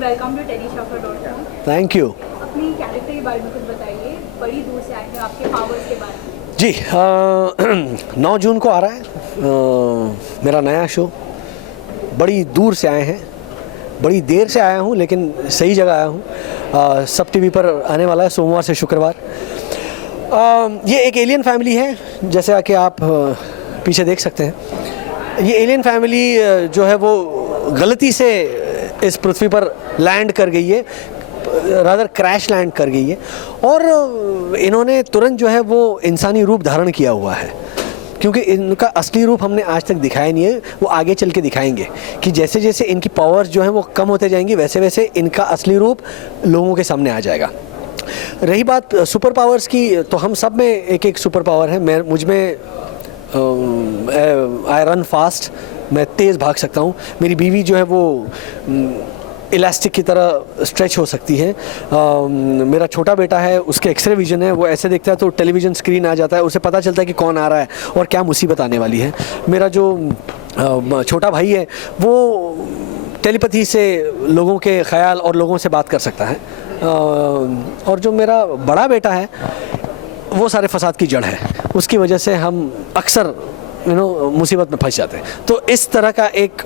Welcome to टेलीशॉपर.com। Thank you. अपनी character के बारे में कुछ बताइए, बड़ी दूर से आए हैं, आपके पावर्स के बारे में। जी 9 जून को आ रहा है मेरा नया शो। बड़ी दूर से आए हैं, बड़ी देर से आया हूँ लेकिन सही जगह आया हूँ। सब टीवी पर आने वाला है सोमवार से शुक्रवार। ये एक एलियन फैमिली है, जैसे कि आप पीछे देख सकते हैं। ये एलियन फैमिली जो है वो गलती से इस पृथ्वी पर लैंड कर गई है, रादर क्रैश लैंड कर गई है, और इन्होंने तुरंत जो है वो इंसानी रूप धारण किया हुआ है, क्योंकि इनका असली रूप हमने आज तक दिखाया नहीं है। वो आगे चल के दिखाएंगे कि जैसे जैसे इनकी पावर्स जो हैं वो कम होते जाएंगी, वैसे वैसे इनका असली रूप लोगों के सामने आ जाएगा। रही बात सुपर पावर्स की, तो हम सब में एक एक सुपर पावर है। मुझ में आई रन फास्ट, मैं तेज़ भाग सकता हूँ। मेरी बीवी जो है वो इलास्टिक की तरह स्ट्रेच हो सकती है। मेरा छोटा बेटा है, उसके एक्सरे विजन है, वो ऐसे देखता है तो टेलीविज़न स्क्रीन आ जाता है, उसे पता चलता है कि कौन आ रहा है और क्या मुसीबत आने वाली है। मेरा जो छोटा भाई है वो टेलीपैथी से लोगों के ख्याल और लोगों से बात कर सकता है। और जो मेरा बड़ा बेटा है वो सारे फसाद की जड़ है, उसकी वजह से हम अक्सर मुसीबत में फंस जाते हैं। तो इस तरह का एक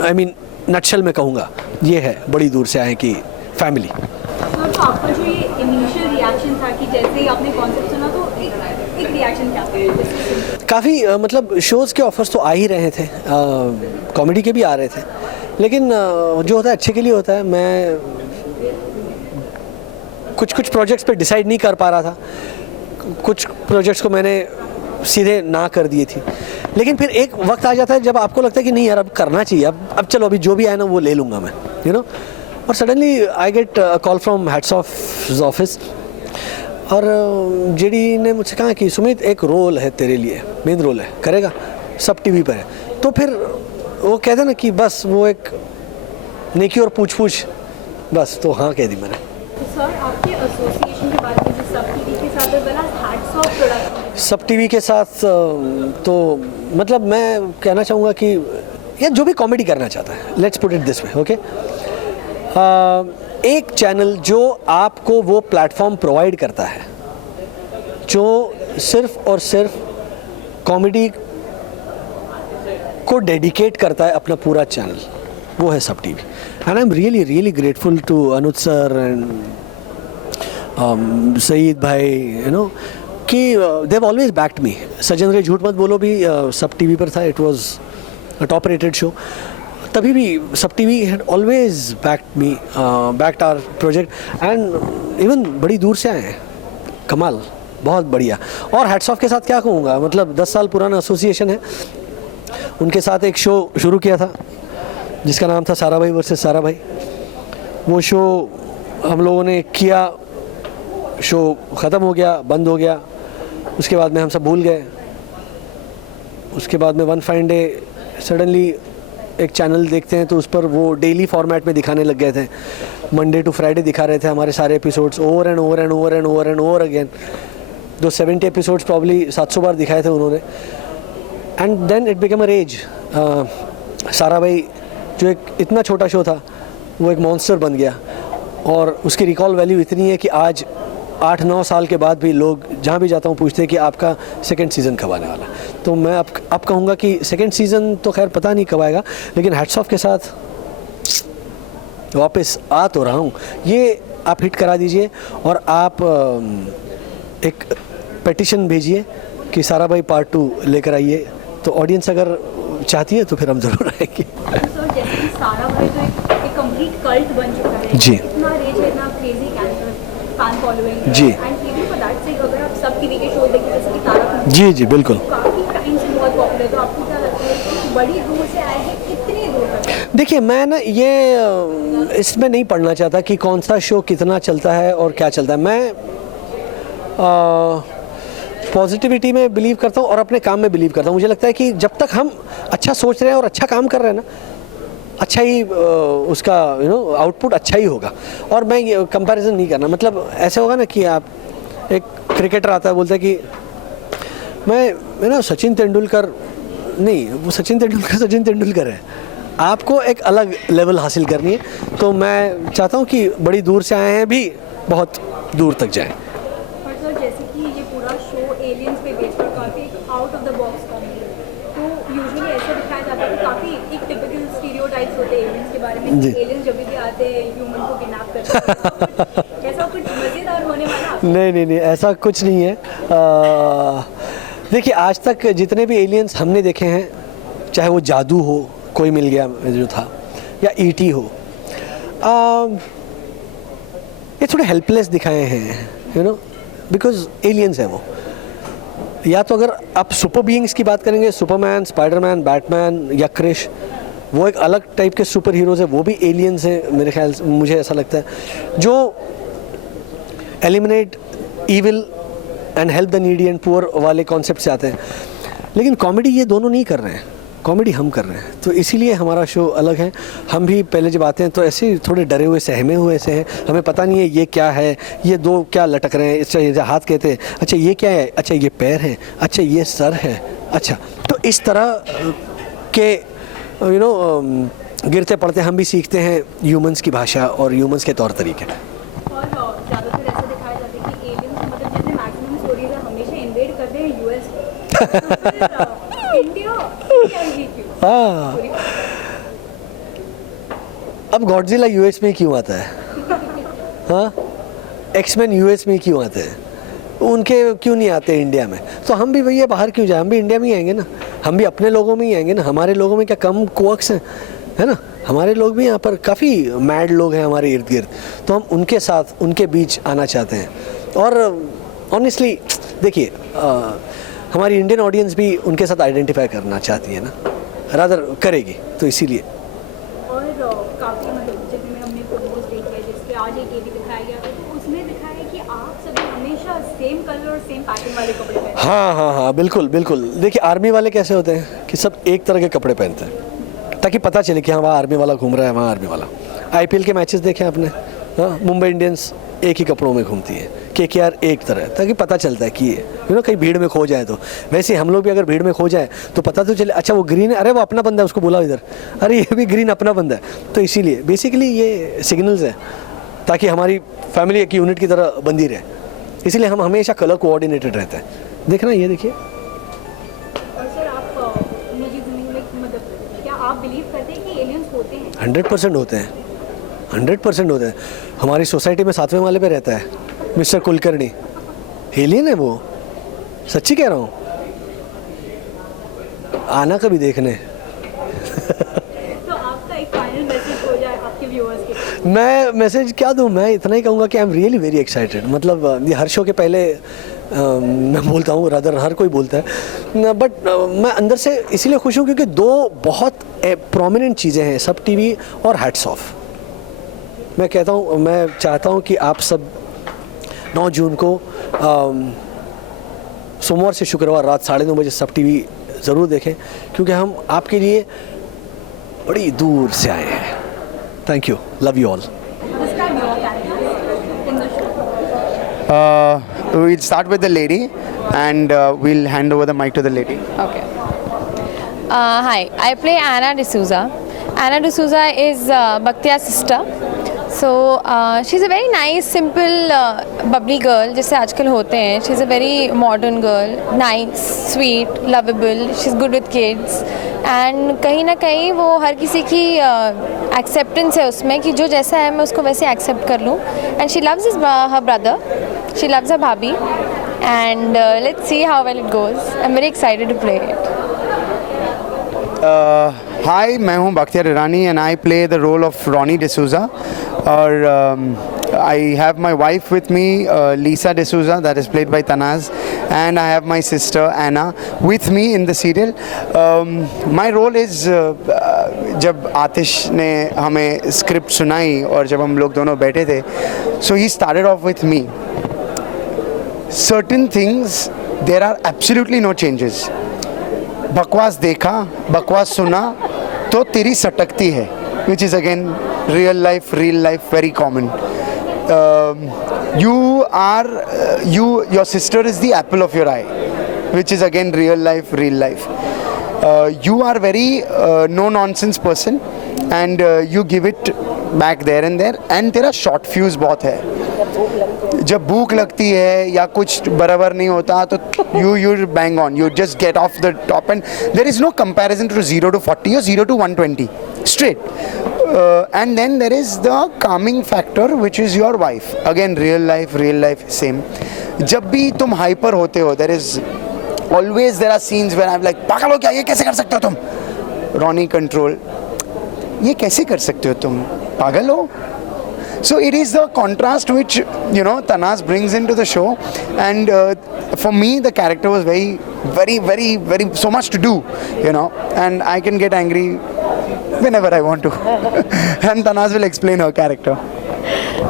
आई मीन नटशल में कहूँगा ये है बड़ी दूर से आए की फैमिली। तो आपका जो ये इनिशियल रिएक्शन था कि जैसे ही आपने कॉन्सेप्ट सुना तो एक रिएक्शन क्या था? काफ़ी मतलब शोज़ के ऑफर्स तो आ ही रहे थे, कॉमेडी के भी आ रहे थे, लेकिन जो होता है अच्छे के लिए होता है। मैं कुछ प्रोजेक्ट्स पे डिसाइड नहीं कर पा रहा था, कुछ प्रोजेक्ट्स को मैंने सीधे ना कर दिए थी, लेकिन फिर एक वक्त आ जाता है जब आपको लगता है कि नहीं यार अब करना चाहिए, अब चलो अभी जो भी आया ना वो ले लूँगा मैं और suddenly I get call from heads of office, और जेडी ने मुझसे कहा कि सुमित एक रोल है तेरे लिए, मेन रोल है, करेगा, सब टीवी पर है। तो फिर वो कहते हैं ना कि बस वो एक नेकी और पूछ बस, तो हाँ कह दी मैंने। तो सर आपके एसोसिएशन के बारे में सब टीवी के साथ बना हेड्स ऑफ प्रोडक्शन, सब टीवी के साथ तो मतलब मैं कहना चाहूँगा कि या जो भी कॉमेडी करना चाहता है, let's put it this way, okay. एक चैनल जो आपको वो प्लेटफॉर्म प्रोवाइड करता है जो सिर्फ और सिर्फ कॉमेडी को डेडिकेट करता है अपना पूरा चैनल, वो है SAB TV. And I am really grateful to Anuj sir and Sayeed भाई, कि they have always backed me. Sajan Re Jhooth Mat Bolo भी सब टीवी पर था, it was a top rated show, तभी भी SAB TV had always backed me, backed our project, and even बड़ी दूर से आए हैं, कमाल, बहुत बढ़िया। और हैट्स ऑफ के साथ क्या कहूँगा, मतलब 10 साल पुराना एसोसिएशन है, उनके साथ एक शो शुरू किया था जिसका नाम था सारा भाई वर्सेस सारा भाई। वो शो हम लोगों ने किया, शो ख़त्म हो गया, बंद हो गया, उसके बाद में हम सब भूल गए। उसके बाद में वन फाइन डे सडनली एक चैनल देखते हैं तो उस पर वो डेली फॉर्मेट में दिखाने लग गए थे, मंडे टू फ्राइडे दिखा रहे थे हमारे सारे episodes over and over and over and over and over again. दो 70 एपिसोड्स प्रॉब्ली 700 बार दिखाए थे उन्होंने। And then it become a rage. सारा भाई जो एक इतना छोटा शो था वो एक मॉन्स्टर बन गया, और उसकी रिकॉल वैल्यू इतनी है कि आज 8-9 साल के बाद भी लोग जहाँ भी जाता हूँ पूछते हैं कि आपका सेकंड सीज़न कब आने वाला। तो मैं अब कहूँगा कि सेकंड सीज़न तो खैर पता नहीं कब आएगा, लेकिन हैट्स ऑफ के साथ वापस आ तो रहा हूँ। ये आप हिट करा दीजिए और आप एक पेटिशन भेजिए कि सारा भाई पार्ट 2 लेकर आइए, तो ऑडियंस अगर चाहती है तो फिर हम ज़रूर आएंगे। सर जैसे कि सारा भाई तो एक कंप्लीट कल्ट बन चुका है जी, इतना रेज है, इतना crazy character, fan following ji, and TV for that sake अगर आप सब टीवी के शो देखें जैसे कि तारक, जी बिल्कुल, काफ़ी टाइम से बहुत पॉपुलर, तो आपको क्या लगता है कि बड़ी दूर से आए हैं, कितनी दूर तक? देखिए मैं ना ये इसमें नहीं पढ़ना चाहता कि कौन सा शो कितना चलता है और क्या चलता है। मैं पॉजिटिविटी में बिलीव करता हूँ और अपने काम में बिलीव करता हूँ। मुझे लगता है कि जब तक हम अच्छा सोच रहे हैं और अच्छा काम कर रहे हैं ना, अच्छा ही उसका आउटपुट अच्छा ही होगा। और मैं ये कंपैरिजन नहीं करना, मतलब ऐसे होगा ना कि आप एक क्रिकेटर आता है बोलता है कि मैं सचिन तेंदुलकर नहीं, वो सचिन तेंदुलकर है, आपको एक अलग लेवल हासिल करनी है, तो मैं चाहता हूँ कि बड़ी दूर से आए हैं भी बहुत दूर तक जाएं। पर सर जैसे कि ये पूरा शो एलियंस पे बेस्ड और काफ़ी out of the box comedy है, तो यूजुअली ऐसा दिखाया जाता है कि काफ़ी एक टिपिकल स्टीरियोटाइप्स होते हैं एलियंस के बारे में, जी। एलियंस जब भी आते हैं ह्यूमन को किडनैप करते हैं, ऐसा कुछ मज़ेदार होने वाला? नहीं, ऐसा कुछ नहीं है। देखिए, आज तक जितने भी एलियंस हमने देखे हैं, चाहे वो जादू हो, कोई मिल गया जो था, या ईटी हो, ये थोड़े हेल्पलेस दिखाए हैं, यू नो, बिकॉज एलियंस है वो। या तो अगर आप सुपर बीइंग्स की बात करेंगे, सुपरमैन, स्पाइडरमैन, बैटमैन या क्रिश, वो एक अलग टाइप के सुपर हीरोज़ है, वो भी एलियंस हैं मेरे ख्याल से, मुझे ऐसा लगता है, जो eliminate evil and help the needy and poor वाले कॉन्सेप्ट से आते हैं। लेकिन कॉमेडी ये दोनों नहीं कर रहे हैं, कॉमेडी हम कर रहे हैं, तो इसीलिए हमारा शो अलग है। हम भी पहले जब आते हैं तो ऐसे ही थोड़े डरे हुए, सहमे हुए से हैं, हमें पता नहीं है ये क्या है, ये दो क्या लटक रहे हैं, अच्छा ये हाथ कहते हैं, अच्छा ये क्या है, अच्छा ये पैर है, अच्छा ये सर है, अच्छा। तो इस तरह के यू नो गिरते पड़ते हम भी सीखते हैं ह्यूमंस की भाषा और ह्यूमंस के तौर तरीके। और ज़्यादातर ऐसा दिखाया जाता है कि एलियंस मतलब जितने मैक्सिमम स्टोरीज है हमेशा इन्वेड करते हैं यूएस को, इंडिया ये क्यों? हाँ, अब गॉडजिला यूएस में क्यों आता है? हाँ, एक्समैन यूएस में क्यों आते हैं? उनके क्यों नहीं आते इंडिया में? तो हम भी भैया बाहर क्यों जाए, हम भी इंडिया में ही आएंगे ना, हम भी अपने लोगों में ही आएंगे ना। हमारे लोगों में क्या कम क्वर्क्स हैं, है ना? हमारे लोग भी यहाँ पर काफ़ी मैड लोग हैं हमारे इर्द गिर्द, तो हम उनके साथ, उनके बीच आना चाहते हैं। और ऑनेस्टली देखिए, हमारी इंडियन ऑडियंस भी उनके साथ आइडेंटिफाई करना चाहती है ना, रादर करेगी, तो इसीलिए। और काफ़ी मतलब जितने में हमने फोटोज देखे हैं, जिसके आज एक एडी दिखाया गया था, तो उसमें दिखाया है कि आप सभी हमेशा सेम कलर और सेम पैटर्न वाले कपड़े पहनते हैं। हाँ, बिल्कुल बिल्कुल। देखिए, आर्मी वाले कैसे होते हैं कि सब एक तरह के कपड़े पहनते हैं, ताकि पता चले कि हाँ वहाँ आर्मी वाला घूम रहा है, वहाँ आर्मी वाला। आईपीएल के मैचेस देखे आपने? हाँ, मुंबई इंडियंस एक ही कपड़ों में घूमती है, केकेआर एक तरह, ताकि पता चलता है कि यू नो कहीं भीड़ में खो जाए तो। वैसे हम लोग भी अगर भीड़ में खो जाए तो पता तो चले, अच्छा वो ग्रीन है, अरे वो अपना बंदा है, उसको बुलाओ इधर, अरे ये भी ग्रीन अपना बंदा है। तो इसीलिए बेसिकली ये सिग्नल्स है, ताकि हमारी फैमिली एक यूनिट की तरह बंदी रहे, इसीलिए हम हमेशा कलर कोऑर्डिनेटेड रहते हैं। देखना, ये देखिए। और सर आप निजी जिंदगी में मतलब क्या आप बिलीव करते हैं कि एलियंस होते हैं? 100% होते हैं, 100% होते हैं। हमारी सोसाइटी में 7वें माले पे रहता है मिस्टर कुलकर्णी, एलियन है वो, सच्ची कह रहा हूँ, आना कभी देखने। तो आपका एक फाइनल मैसेज हो जाए आपके व्यूअर्स के? मैं मैसेज क्या दूँ, मैं इतना ही कहूँगा कि आई एम रियली वेरी एक्साइटेड। मतलब ये हर शो के पहले मैं बोलता हूँ, रादर हर कोई बोलता है, बट मैं अंदर से इसीलिए खुश हूँ क्योंकि दो बहुत प्रोमिनेंट चीज़ें हैं, सब टीवी और हैट्स ऑफ। मैं कहता हूँ, मैं चाहता हूँ कि आप सब 9 जून को सोमवार से शुक्रवार रात 9:30 बजे सब टीवी ज़रूर देखें, क्योंकि हम आपके लिए बड़ी दूर से आए हैं। Thank you, love you all. Describe your characters in the show. We'll start with the lady and we'll hand over the mic to the lady. Okay. Hi, I play Anna D'Souza. Anna D'Souza is Bakhtiar's sister. So she's a very nice, simple, bubbly girl, जैसे आजकल होते हैं. She's a very modern girl, nice, sweet, lovable. She's good with kids. And कहीं ना कहीं वो हर किसी की acceptance है उसमें कि जो जैसा है मैं उसको वैसे accept कर लूँ. And she loves her brother. She loves her bhabhi. And let's see how well it goes. I'm very excited to play it. Hi, मैं हूँ बख्तियार ईरानी and I play the role of Ronnie D'Souza. और I have my wife with me, Lisa D'Souza, that is played by Tanaz, and I have my sister Anna with me in the serial. My role is जब आतिश ने हमें script सुनाई और जब हम लोग दोनों बैठे थे, so he started off with me. Certain things, there are absolutely no changes. बकवास देखा, बकवास सुना तो तेरी सटकती है, which is again real life, very common. Your sister is the apple of your eye, which is again real life. You are very no nonsense person and you give it back there and there, and तेरा short fuse बहुत है. जब भूख लगती है या कुछ बराबर नहीं होता तो you bang on, you just get off the top, and there is no comparison to 0 to 40 or 0 to 120 straight. And then there is the calming factor which is your wife. Again real life same. जब भी तुम hyper होते हो, there are scenes where I'm like, पागल हो क्या, ये कैसे कर सकते हो तुम? Ronnie control, ये कैसे कर सकते हो तुम, पागल हो? So it is the contrast which, you know, Tanaz brings into the show, and for me the character was very so much to do, you know, and I can get angry whenever I want to. And Tanaz will explain her character.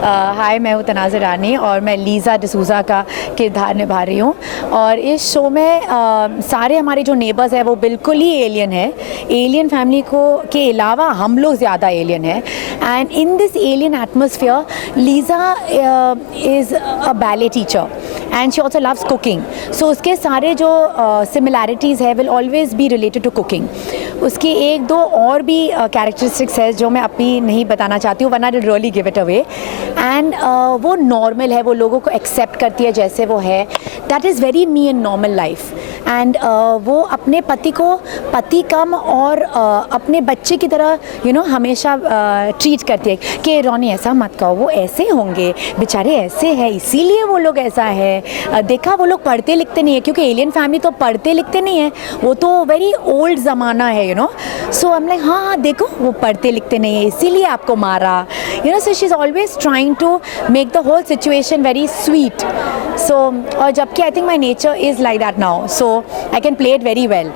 हाय, मैं हूँ तनाज़ ईरानी और मैं Lisa D'Souza का किरदार निभा रही हूँ. और इस शो में सारे हमारे जो नेबर्स हैं वो बिल्कुल ही एलियन है. एलियन फैमिली को के अलावा हम लोग ज़्यादा एलियन है. And in this alien atmosphere Lisa is a ballet teacher and she also loves cooking. So उसके सारे जो सिमिलैरिटीज़ है will always be related to cooking. उसकी एक दो और भी कैरेक्टरिस्टिक्स है जो मैं अभी नहीं बताना चाहती हूँ, वरना I really give it away. And वो नॉर्मल है, वो लोगों को एक्सेप्ट करती है जैसे वो है. That is very me in normal life. And वो अपने पति को पति कम और अपने बच्चे की तरह हमेशा ट्रीट करती है कि रॉनी ऐसा मत कहो, वो ऐसे होंगे बेचारे, ऐसे है इसीलिए वो लोग ऐसा है. देखा, वो लोग पढ़ते लिखते नहीं है, क्योंकि एलियन फैमिली तो पढ़ते लिखते नहीं है, वो तो वेरी ओल्ड ज़माना है. सो आई एम लाइक हाँ देखो वो पढ़ते लिखते नहीं है इसीलिए आपको मारा. So she is always trying to make the whole situation very sweet. So और जबकि I think my nature is like that now, so I can play it very well.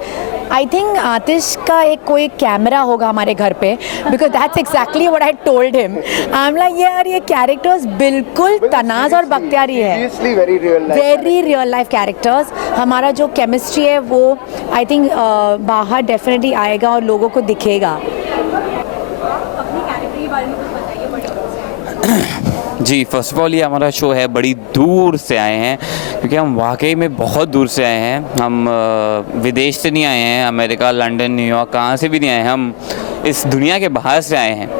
I think Atish का एक कोई कैमरा होगा हमारे घर पे, because that's exactly what I told him. I am like यार ये कैरेक्टर्स बिल्कुल तनाज़ और बख्तियारी है, वेरी रियल लाइफ कैरेक्टर्स. हमारा जो केमिस्ट्री है वो आई थिंक बाहर डेफिनेटली आएगा और लोगों को दिखेगा. अपनी कैरेक्टर के बारे में कुछ बताइए. बड़े जी, फर्स्ट ऑफ ऑल ये हमारा शो है, बड़ी दूर से आए हैं, क्योंकि हम वाकई में बहुत दूर से आए हैं. हम विदेश से नहीं आए हैं, अमेरिका, लंदन, न्यूयॉर्क, कहाँ से भी नहीं आए हैं. हम इस दुनिया के बाहर से आए हैं.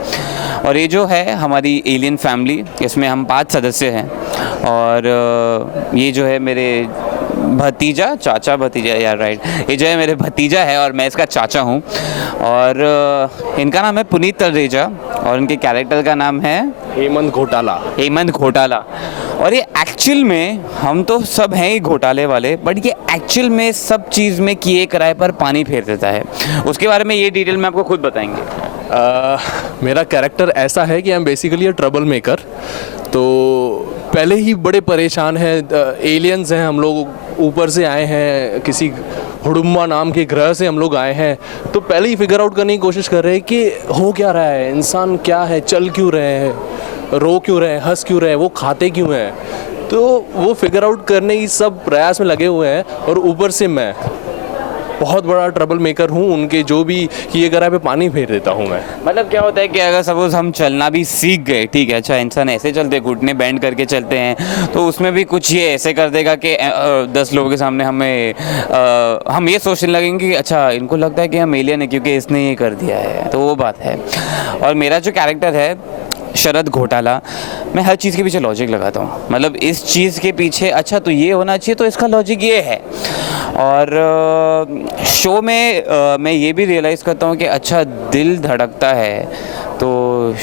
और ये जो है हमारी एलियन फैमिली, इसमें हम 5 सदस्य हैं. और ये जो है मेरे चाचा भतीजा यार राइट, ये जो है मेरे भतीजा है और मैं इसका चाचा हूँ. और इनका नाम है पुनीत तलरेजा और इनके कैरेक्टर का नाम है हेमंत घोटाला. और ये एक्चुअल में हम तो सब हैं ही घोटाले वाले, बट ये एक्चुअल में सब चीज़ में किए किराए पर पानी फेर देता है. उसके बारे में ये डिटेल में आपको खुद बताएंगे. मेरा कैरेक्टर ऐसा है कि I am basically a trouble maker. तो पहले ही बड़े परेशान हैं, एलियंस हैं, हम लोग ऊपर से आए हैं, किसी हुडुम्बा नाम के ग्रह से हम लोग आए हैं. तो पहले ही फिगर आउट करने की कोशिश कर रहे हैं कि हो क्या रहा है, इंसान क्या है, चल क्यों रहे हैं, रो क्यों रहे हैं, हंस क्यों रहे हैं, वो खाते क्यों हैं. तो वो फिगर आउट करने की सब प्रयास में लगे हुए हैं. और ऊपर से मैं बहुत बड़ा ट्रबल मेकर हूँ, उनके जो भी किए कराए पे पानी फेर देता हूँ मैं. मतलब क्या होता है कि अगर सपोज हम चलना भी सीख गए, ठीक है, अच्छा इंसान ऐसे चलते, घुटने बैंड करके चलते हैं, तो उसमें भी कुछ ये ऐसे कर देगा कि 10 लोगों के सामने हम ये सोचने लगेंगे कि अच्छा इनको लगता है कि हम एलियन है क्योंकि इसने ये कर दिया है. तो वो बात है. और मेरा जो कैरेक्टर है शरद घोटाला, मैं हर चीज़ के पीछे लॉजिक लगाता हूँ. मतलब इस चीज़ के पीछे अच्छा तो ये होना चाहिए, तो इसका लॉजिक ये है. और शो में मैं ये भी रियलाइज़ करता हूँ कि अच्छा दिल धड़कता है तो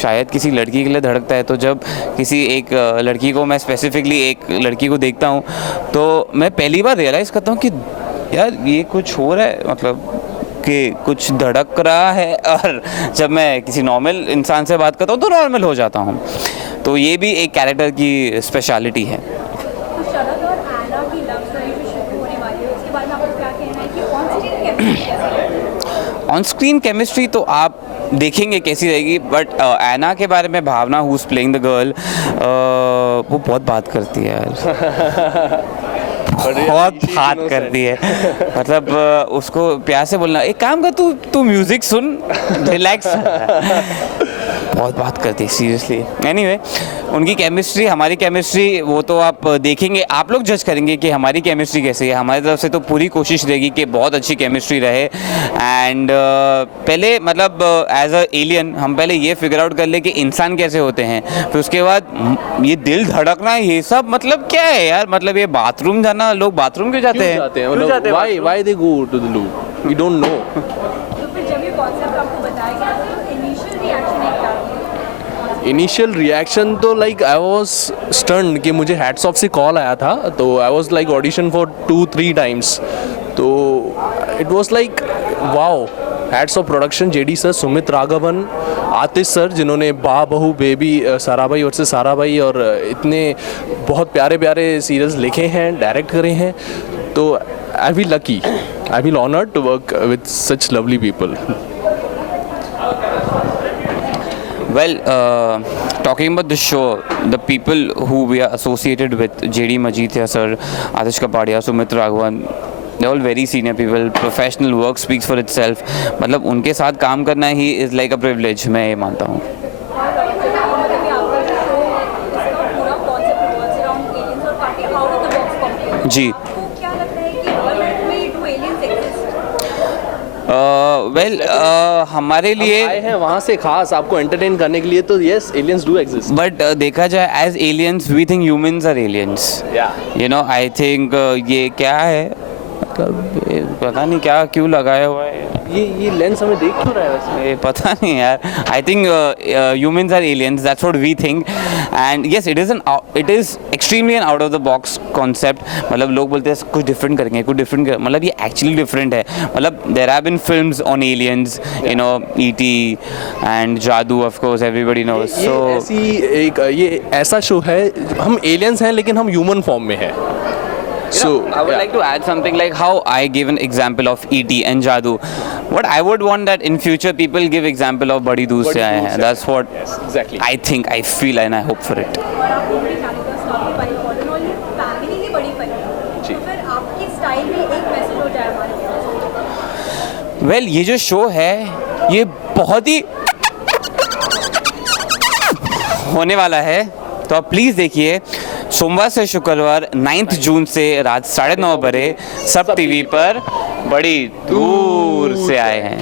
शायद किसी लड़की के लिए धड़कता है. तो जब किसी एक लड़की को, मैं स्पेसिफिकली एक लड़की को देखता हूँ, तो मैं पहली बार रियलाइज़ करता हूँ कि यार ये कुछ हो रहा है, मतलब कि कुछ धड़क रहा है. और जब मैं किसी नॉर्मल इंसान से बात करता हूँ तो नॉर्मल हो जाता हूँ. तो ये भी एक कैरेक्टर की स्पेशलिटी है. तो शरद और एना की लव स्टोरी जो शुरू होने वाली है उसके बारे में आपको क्या कहना है कि ऑन स्क्रीन केमिस्ट्री कैसी है? ऑन स्क्रीन केमिस्ट्री तो आप देखेंगे कैसी रहेगी, बट एना के बारे में Bhavana who is playing the girl, वो बहुत बात करती है यार. बहुत बात करती है. मतलब उसको प्यार से बोलना, एक काम कर, तू म्यूजिक सुन, रिलैक्स. बहुत बात करते हैं सीरियसली। एनीवे, उनकी केमिस्ट्री हमारी केमिस्ट्री वो तो आप देखेंगे, आप लोग जज करेंगे कि हमारी केमिस्ट्री कैसी है। हमारी तरफ से तो पूरी कोशिश रहेगी कि बहुत अच्छी केमिस्ट्री रहे। एंड पहले मतलब एज अ एलियन हम पहले ये फिगर आउट कर ले कि इंसान कैसे होते हैं, फिर उसके बाद ये दिल धड़कना ये सब मतलब क्या है यार। मतलब ये बाथरूम जाना, लोग बाथरूम क्यों जाते हैं? क्यों जाते हैं? Why they go to the loo, we don't know. तो फिर जब ये कॉन्सेप्ट आपको बताया गया तो इनिशियल रिएक्शन एक क्या था? इनिशियल रिएक्शन तो लाइक आई वॉज स्टन्ड कि मुझे हैट्स ऑफ से कॉल आया था, तो I was like audition for 2-3 times, तो it was like wow, hats off production, JD sir, Sumit Raghavan, Atish sir जिन्होंने बा बहू बेबी, साराभाई वर्सेस साराभाई और इतने बहुत प्यारे प्यारे सीरियल्स लिखे हैं, डायरेक्ट करे हैं। तो I will lucky, I will honoured to work with such lovely people. Well, talking about the show, the people who we are associated with, J.D. Majithia sir, Adish Kapadia, Sumit Raghavan, they're all very senior people. Professional work speaks for itself. मतलब उनके साथ काम करना ही is like a privilege, मैं ये मानता हूँ। मतलब ये आपका जो शो है इसका पूरा कॉन्सेप्ट रिवॉल्व्स अराउंड एलियंस और काफी out of the box concept. जी। आपको क्या लगता है कि वर्ल्ड में टू एलियंस एग्जिस्ट? वेल, हमारे लिए आए हैं वहाँ से खास आपको एंटरटेन करने के लिए, तो yes, aliens do exist. But देखा जाए as aliens we think humans are aliens. You know, I think ये क्या है, मतलब ये पता नहीं क्या क्यों लगाया हुआ है ये लेंस हमें देख क्यों रहा है वैसे? ये पता नहीं यार। I think humans are aliens, that's what we think. And yes, it is extremely an out of the box concept. मतलब लोग बोलते हैं कुछ डिफरेंट करेंगे, कुछ डिफरेंट कर, मतलब ये एक्चुअली डिफरेंट है। मतलब there have been films on aliens, you know, E.T. And Jadoo, of course everybody knows. So ये ऐसा शो है, हम एलियंस हैं लेकिन हम ह्यूमन फॉर्म में हैं। So I would like to add something like how I gave an example of E.T. and Jadoo. What I would want that in future people give example of Badi Door se aaye hain. That's what exactly I think, I feel and I hope for it. और आप उनके characters काफी बड़ी fallen और ये family ही बड़ी funny है। तो फिर आपकी स्टाइल में एक मैसेज हो जाए हमारे पास। Well, ये जो शो है ये बहुत ही होने वाला है, तो आप प्लीज़ देखिए। सोमवार से शुक्रवार 9 जून से रात 9:30 बजे सब टीवी पर बड़ी दूर से आए हैं।